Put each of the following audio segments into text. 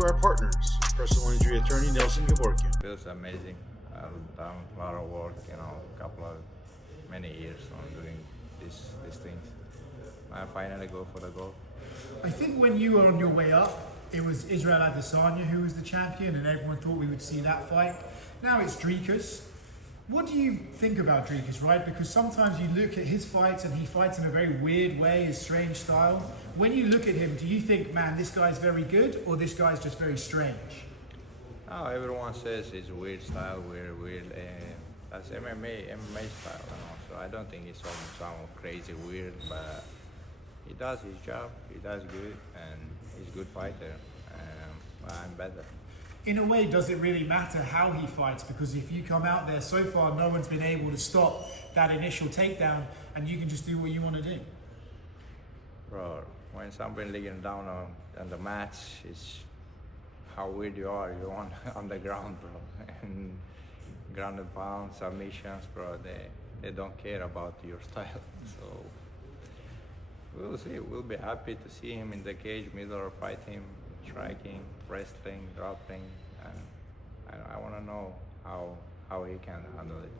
to our partners, personal injury attorney Nelson Gevorkyan. Feels amazing. I've done a lot of work, many years on doing these things. I finally go for the goal. I think when you were on your way up, it was Israel Adesanya who was the champion, and everyone thought we would see that fight. Now it's Dricus. What do you think about Dricus, right? Because sometimes you look at his fights and he fights in a very weird way, his strange style. When you look at him, do you think, man, this guy's very good, or this guy's just very strange? Oh, everyone says it's a weird style, weird. That's MMA style, So I don't think it's some crazy weird, but he does his job. He does good, and he's a good fighter. I'm better. In a way, does it really matter how he fights? Because if you come out there, so far no one's been able to stop that initial takedown, and you can just do what you want to do. Bro, when somebody laying down on the match, it's how weird you are. You're on the ground, bro. And ground and pound, submissions, bro, they don't care about your style. So we'll see. We'll be happy to see him in the cage, middle, or fight him, striking, wrestling, dropping, and I want to know how he can handle it.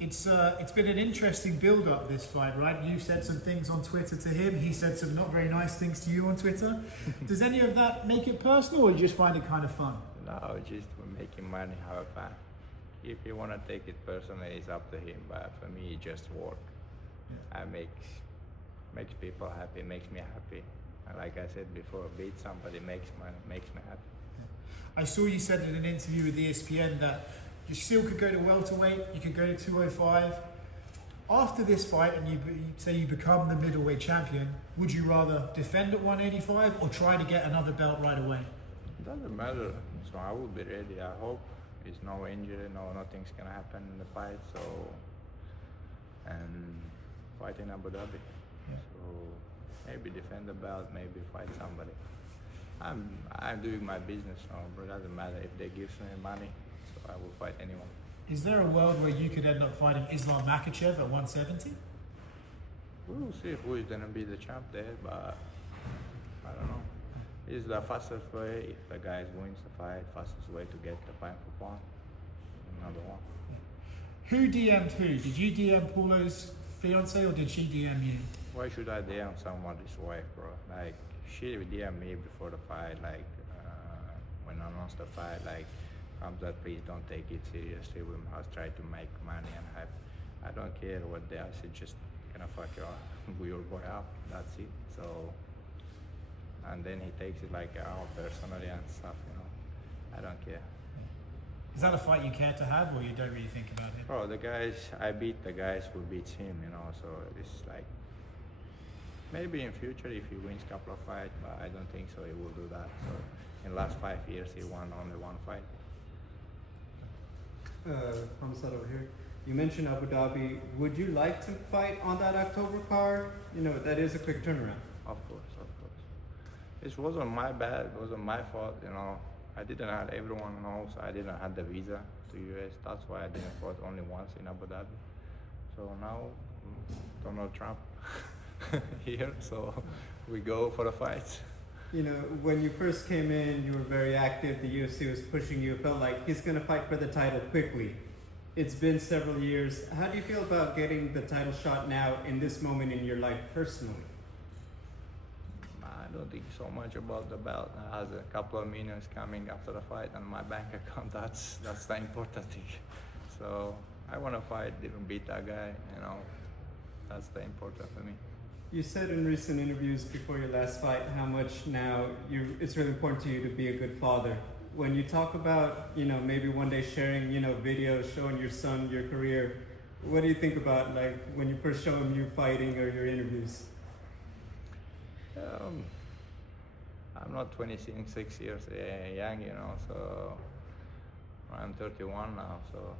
It's been an interesting build-up, this fight, right? You said some things on Twitter to him. He said some not very nice things to you on Twitter. Does any of that make it personal, or you just find it kind of fun? No, just we're making money, have fun. If you want to take it personally, it's up to him. But for me, it just work. Yeah. Makes people happy, makes me happy. Like I said before, beat somebody makes me happy. I saw you said in an interview with ESPN that you still could go to welterweight, you could go to 205. After this fight, and you say you become the middleweight champion, would you rather defend at 185 or try to get another belt right away? It doesn't matter. So I will be ready. I hope there's no injury, nothing's gonna happen in the fight. So, and fight in Abu Dhabi. Yeah. So maybe defend the belt, maybe fight somebody. I'm doing my business now, but it doesn't matter if they give me money, so I will fight anyone. Is there a world where you could end up fighting Islam Makhachev at 170? We'll see who is gonna be the champ there, but I don't know. It's the fastest way, if the guy wins the fight, fastest way to get the pound for pound. Another one. Who DM'd who? Did you DM Paulo's fiance or did she DM you? Why should I DM somebody's wife, bro? Like, she DM me before the fight, when I announced the fight, Khamzat, please don't take it seriously. We must try to make money and have. I don't care what they are, she just gonna fuck you up. We will go up, that's it. So, and then he takes it personally and stuff, I don't care. Is that a fight you care to have, or you don't really think about it? Bro, I beat the guys who beats him, so it's like, maybe in future if he wins a couple of fights, but I don't think so he will do that. So in the last 5 years he won only one fight. Khamzat over here. You mentioned Abu Dhabi. Would you like to fight on that October card? That is a quick turnaround. Of course. It wasn't my bad, it wasn't my fault, I didn't have, everyone knows I didn't have the visa to US. That's why I didn't fight only once in Abu Dhabi. So now, Donald Trump here, so we go for the fights. When you first came in, you were very active. The UFC was pushing you. It felt like he's going to fight for the title quickly. It's been several years. How do you feel about getting the title shot now in this moment in your life personally? I don't think so much about the belt. I have a couple of millions coming after the fight on my bank account. That's the important thing. So I want to fight, beat that guy. That's the important for me. You said in recent interviews before your last fight how much now it's really important to you to be a good father. When you talk about maybe one day sharing videos showing your son your career, what do you think about when you first show him you fighting or your interviews? I'm not 26 years young, so I'm 31 now, so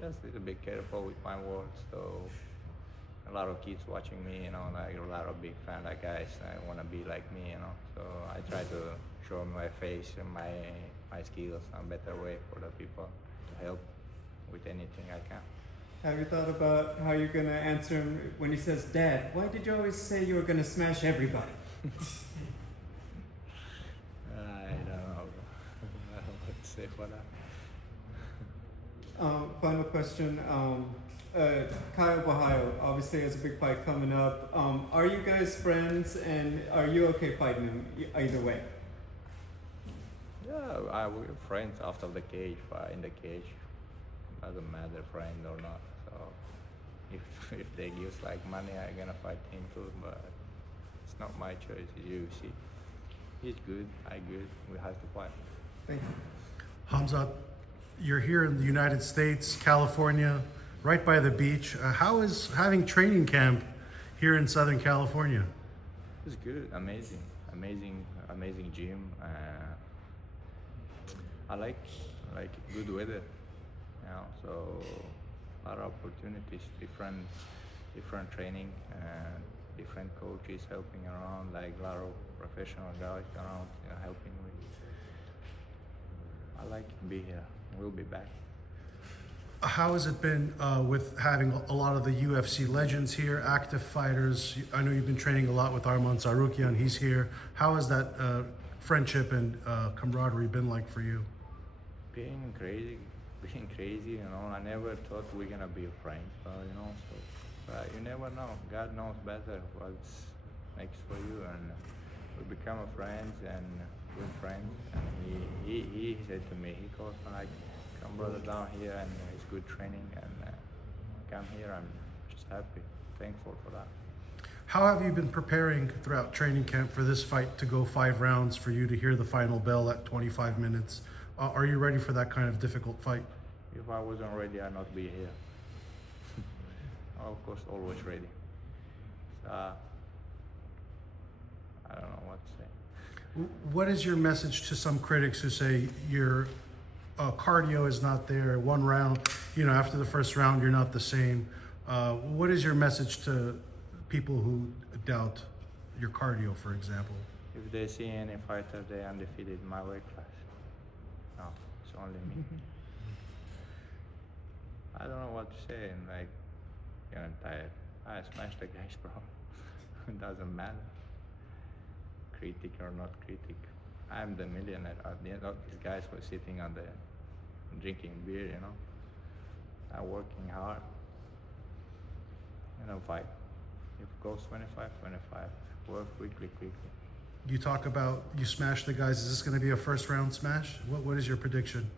just a little bit careful with my words. So a lot of kids watching me, a lot of big fan guys want to be like me, so I try to show my face and my skills and better way for the people to help with anything I can. Have you thought about how you're going to answer him when he says, Dad, why did you always say you were going to smash everybody? I don't know. say for that. Final question. Kyle Bahio obviously has a big fight coming up. Are you guys friends, and are you okay fighting him either way? Yeah, we're friends after the cage, but in the cage, doesn't matter friend or not. So if they give like money, I'm gonna fight him too. But it's not my choice. It's UFC. He's good. I good. We have to fight. Thank you. Khamzat, you're here in the United States, California, right by the beach. How is having training camp here in Southern California? It's good. Amazing gym. I like good weather. You know, so a lot of opportunities, different training, different coaches helping around, like a lot of professional guys around, helping me. I like to be here. We'll be back. How has it been with having a lot of the UFC legends here, active fighters? I know you've been training a lot with Tsarukyan. He's here. How has that friendship and camaraderie been like for you? Being crazy, I never thought we're gonna be friends, but you never know. God knows better what's next for you, and we become friends and good friends. And he said to me, he calls me like, come brother down here, and it's good training, and come here. I'm just happy, thankful for that. How have you been preparing throughout training camp for this fight to go 5 rounds, for you to hear the final bell at 25 minutes? Are you ready for that kind of difficult fight? If I wasn't ready, I'd not be here. Of course, always ready. So, I don't know what to say. What is your message to some critics who say your cardio is not there? 1 round, after the first round, you're not the same. What is your message to people who doubt your cardio, for example? If they see any fighter, they undefeated in my weight class. No, it's only me. I don't know what to say, and I'm tired. I smashed the guys, bro. It doesn't matter. Critic or not critic. I'm the millionaire. At the end of these guys were sitting on the drinking beer, I'm working hard. Fight. If it goes 25, work quickly. You talk about you smash the guys. Is this going to be a first round smash? What is your prediction?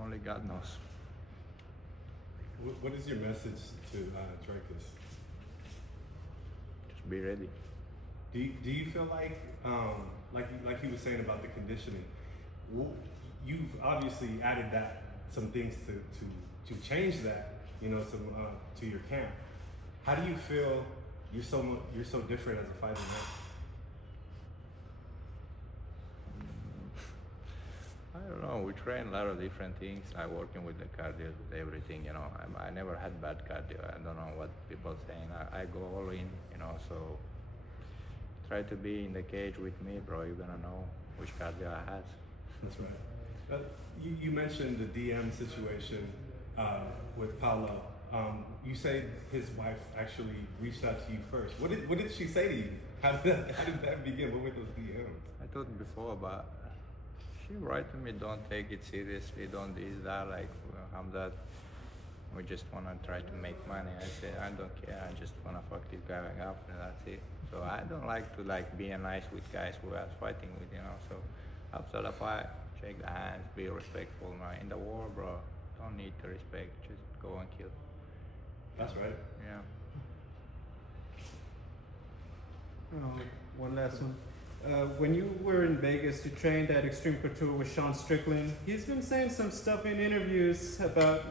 Only God knows. What is your message to Dricus? Just be ready. Do you feel like he was saying about the conditioning? You've obviously added some things to change that, to your camp. How do you feel you're so different as a fighter now? I don't know. We train a lot of different things. I'm working with the cardio, with everything. I never had bad cardio. I don't know what people saying. I go all in. So try to be in the cage with me, bro. You're gonna know which cardio I had. That's right. You mentioned the DM situation with Paulo. You say his wife actually reached out to you first. What did she say to you? How did that begin? What were those DMs? I told you before, but she write to me, don't take it seriously, don't this, that, Khamzat, we just want to try to make money. I said, I don't care, I just want to fuck this guy up, and that's it. So I don't like to be nice with guys who are fighting with, so after the fight, shake the hands, be respectful. In the war, bro, don't need to respect, just go and kill. That's right. Yeah. One last one. When you were in Vegas, you trained at Extreme Couture with Sean Strickland. He's been saying some stuff in interviews about,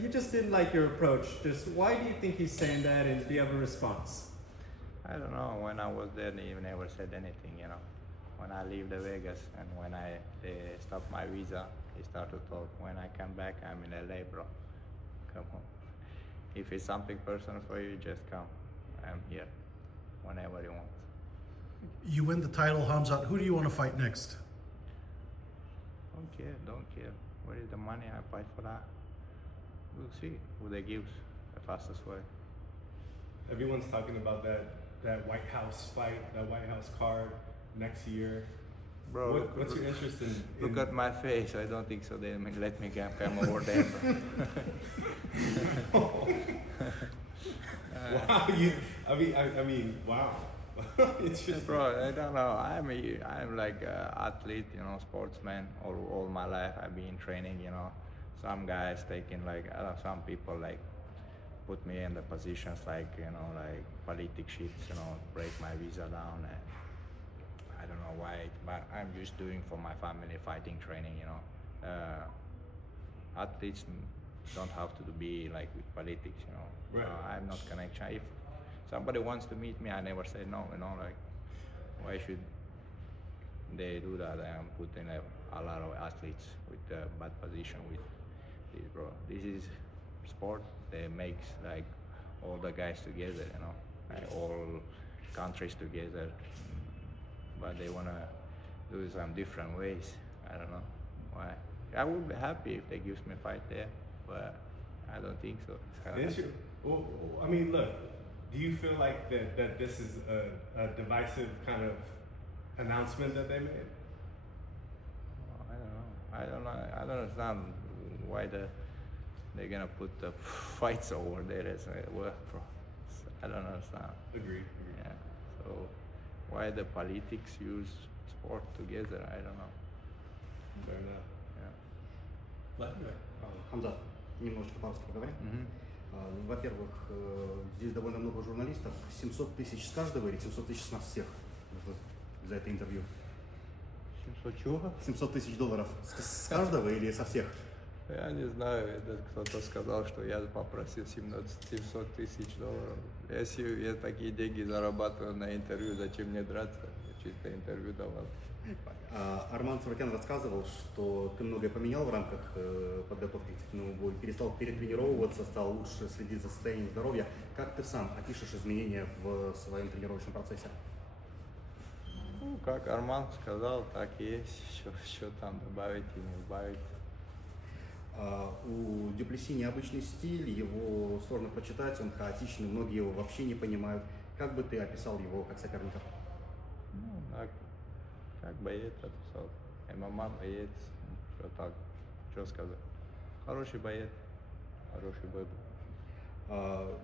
he just didn't like your approach. Just why do you think he's saying that, and do you have a response? I don't know. When I was there, they never said anything, When I leave the Vegas and when they stopped my visa, he started to talk. When I come back, I'm in LA, bro. Come home. If it's something personal for you, just come. I'm here whenever you want. You win the title, Khamzat. Who do you want to fight next? Don't care. Where is the money? I fight for that. We'll see who they give the fastest way. Everyone's talking about that White House fight, that White House card next year. Bro, what's your interest in? look at my face. I don't think so. They may let me come over there. Bro. Wow, I mean, wow. Interesting. Bro, I don't know. I'm like an athlete, sportsman. All my life I've been training. Some guys taking like some people like put me in the positions like like politic shits. Break my visa down, and I don't know why, but I'm just doing for my family fighting training. Athletes don't have to be like with politics. Right. I'm not connection. If somebody wants to meet me, I never say no. Like why should they do that? I am putting a lot of athletes with a bad position with this, bro. This is sport. They makes like all the guys together, like all countries together. But they wanna do some different ways. I don't know why. I would be happy if they gives me a fight there, but I don't think so. Well, I mean, look. Do you feel like that this is a divisive kind of announcement that they made? I don't know. I don't understand why they're gonna put the fights over there as well, bro. I don't understand. Agreed. Yeah. So why the politics use sport together? I don't know. Fair enough. Yeah. Хамзат, немножечко по-русски поговорим. Во-первых, здесь довольно много журналистов. 700 тысяч с каждого или 700 тысяч с нас всех за это интервью? 700 чего? 700 тысяч долларов с каждого или со всех? Я не знаю, это кто-то сказал, что я попросил 700 тысяч долларов. Если я такие деньги зарабатываю на интервью, зачем мне драться? Я чисто интервью давал. Арман Суракян рассказывал, что ты многое поменял в рамках подготовки к финальному бою, перестал перетренировываться, стал лучше следить за состоянием здоровья. Как ты сам опишешь изменения в своем тренировочном процессе? Ну, как Арман сказал, так и есть. Что там добавить и не добавить. У Дюплесси необычный стиль, его сложно прочитать, он хаотичный, многие его вообще не понимают. Как бы ты описал его как соперника? Ну, так, как боец описал. ММА боец, что так, что сказать. Хороший боец, хороший бой был.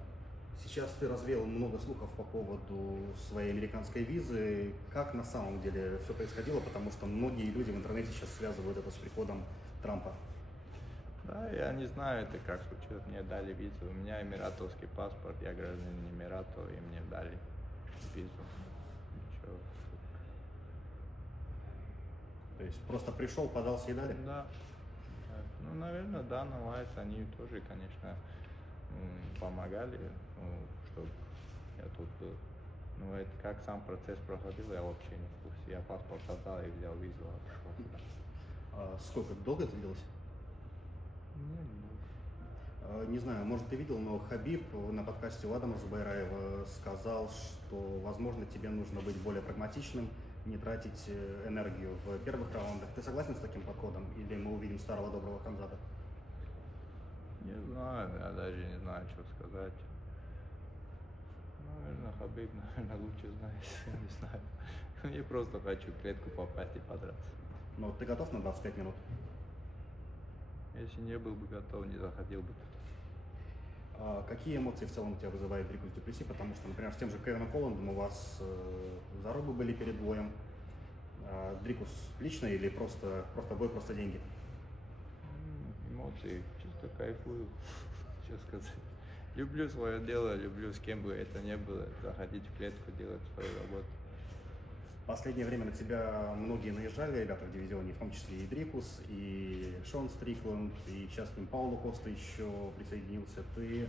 Сейчас ты развеял много слухов по поводу своей американской визы. Как на самом деле все происходило? Потому что многие люди в интернете сейчас связывают это с приходом Трампа. Да, я не знаю, это как случилось. Мне дали визу. У меня эмиратовский паспорт, я гражданин Эмиратов, и мне дали визу. Ничего. То есть просто пришел, подался и дали? Да. Ну, наверное, да, Навайс, они тоже, конечно, помогали, чтобы я тут был. Но это как сам процесс проходил, я вообще не в курсе. Я паспорт отдал и взял визу, а пришел сюда. Сколько? Долго это длилось? Не знаю, может ты видел, но Хабиб на подкасте у Адама Зубайраева сказал, что, возможно, тебе нужно быть более прагматичным, не тратить энергию в первых раундах. Ты согласен с таким подходом? Или мы увидим старого доброго Кhamzata? Не знаю, я даже не знаю, что сказать. Наверное, Хабиб, наверное, лучше знает, я не знаю. Я просто хочу в клетку попасть и подраться. Но ты готов на 25 минут? Если не был бы готов, не заходил бы. Какие эмоции в целом у тебя вызывает Dricus Duplessis? Потому что, например, с тем же Кевином Холландом у вас зарубы были перед боем. Dricus лично или просто бой, просто деньги? Эмоции, чисто кайфую, что сказать. Люблю свое дело, люблю с кем бы это ни было, заходить в клетку, делать свою работу. В последнее время на тебя многие наезжали, ребята в дивизионе, в том числе и Dricus, и Шон Стрикланд, и сейчас к ним Пауло Коста еще присоединился. Ты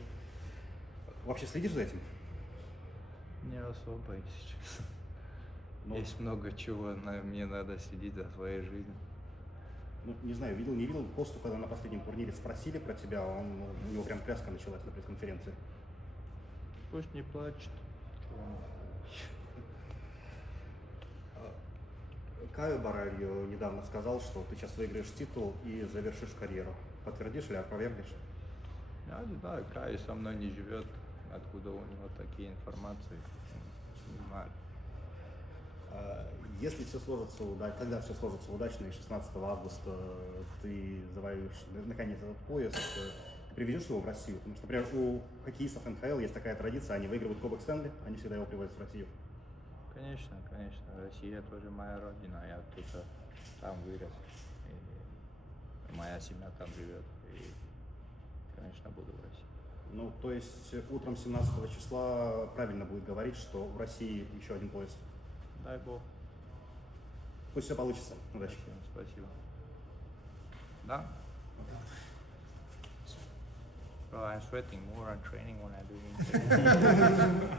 вообще следишь за этим? Не особо, если честно. Ну, Есть много чего, мне надо следить за своей жизнью. Ну, не знаю, видел, не видел Косту, когда на последнем турнире спросили про тебя, у него прям тряска началась на пресс-конференции. Пусть не плачет. Каю Баральо недавно сказал, что ты сейчас выиграешь титул и завершишь карьеру. Подтвердишь или опровергнешь? Я не знаю, Кай со мной не живет, откуда у него такие информации. Не знаю. Если все сложится удачно, когда все сложится удачно, и 16 августа ты завоюешь наконец этот пояс, ты привезешь его в Россию? Потому что, например, у хоккеистов НХЛ есть такая традиция, они выигрывают Кубок Стэнли, они всегда его привозят в Россию. Конечно, конечно. Россия тоже моя родина. Я тут там вырос. И моя семья там живет. И, конечно, буду в России. Ну, то есть утром 17 числа правильно будет говорить, что в России еще один пояс. Дай Бог. Пусть все получится. Удачи. Спасибо. Да? Bro, I'm sweating more on training when I do interviews.